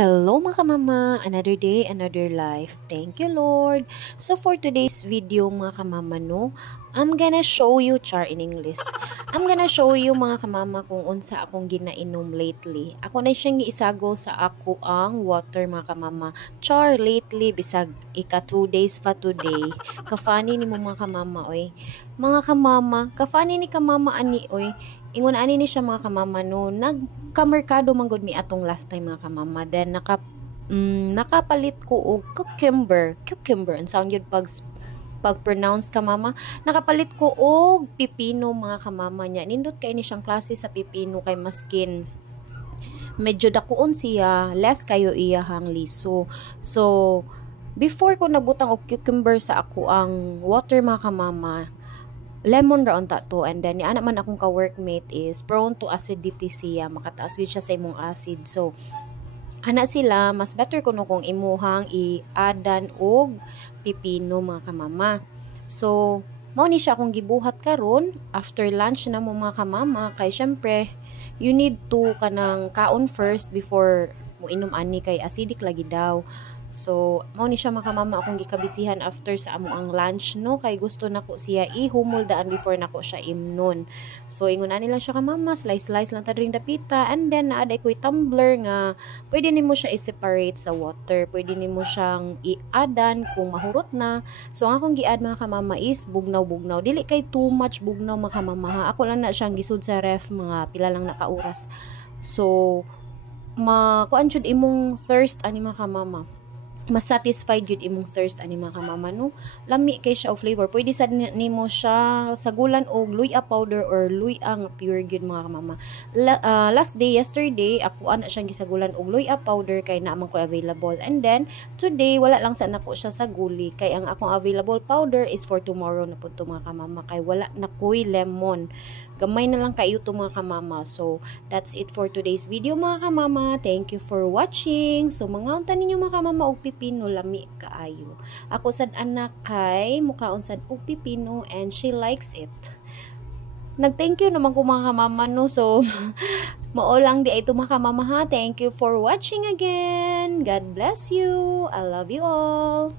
Hello mga kamama, another day, another life. Thank you Lord. So for today's video mga kamama no, I'm gonna show you char in English. I'm gonna show you mga kamama kung unsa akong ginainom lately. Ako na siyang giisagol sa ako ang water mga kamama. Char lately bisag ika 2 days pa today. Kafani ni mo mga kamama oy. Mga kamama, kafani ni kamama ani oy. Ingon ani ni siya mga kamama no, nagkamerkado man gud mi atong last time mga kamama. Then nakapalit ko og cucumber ang sound yun pag pronounce kamama. Nakapalit ko og pipino mga kamama niya. Nindot kay ni siyang klase sa pipino kay maskin medyo dakuon siya, less kayo iyahang liso. So before ko nabutang og cucumber sa ako ang water mga kamama, lemon raon ta to, and then ni anak man akong ka-workmate is prone to acidity siya, makataas gyud siya sa imong acid. So ana sila, mas better kuno kung imuhang i-adan og pipino mga kamama. So mao ni siya akong gibuhat karon after lunch na mo mga kamama, kay syempre you need to kanang kaon first before mo inom ani kay acidic lagi daw. So, mao ni siya mga kamama akong gikabisihan after sa amo ang lunch no, kay gusto nako siya ihumuldaan before nako siya imnon. So, ingon ani lang siya kamama, slice lang ta ring dapita, and then naaday ko'y tumbler nga pwede nimo siya i-separate sa water, pwede nimo siyang i-adan kung mahurot na. So, ang akong gi-add mga kamama is bugnaw, dili kay too much bugnaw mga kamama ha. Ako lang na siyang gisud sa ref mga pila lang naka oras. So, kuan jud imong thirst ani mga kamama, mas satisfied yun imong thirst ani mga kamama no. Lami kay siya og flavor, pwede sad nimo siya sagulan og luya powder or luyang pure gyud mga kamama. Last day yesterday ako ana siyang gisagulan og luya powder kay na man ko available, and then today wala lang sa nako siya sa guli kay ang akong available powder is for tomorrow na pud to mga kamama, kay wala na koy lemon, gamay na lang kayo to mga kamama. So that's it for today's video mga kamama. Thank you for watching. So mga unta ninyo mga kamama og pipino, lami kaayo. Ako sad anak kay mukaon sad og pipino and she likes it. Nag-thank you naman ko mga kamama no. So mao lang di ito mga kamama ha. Thank you for watching again. God bless you. I love you all.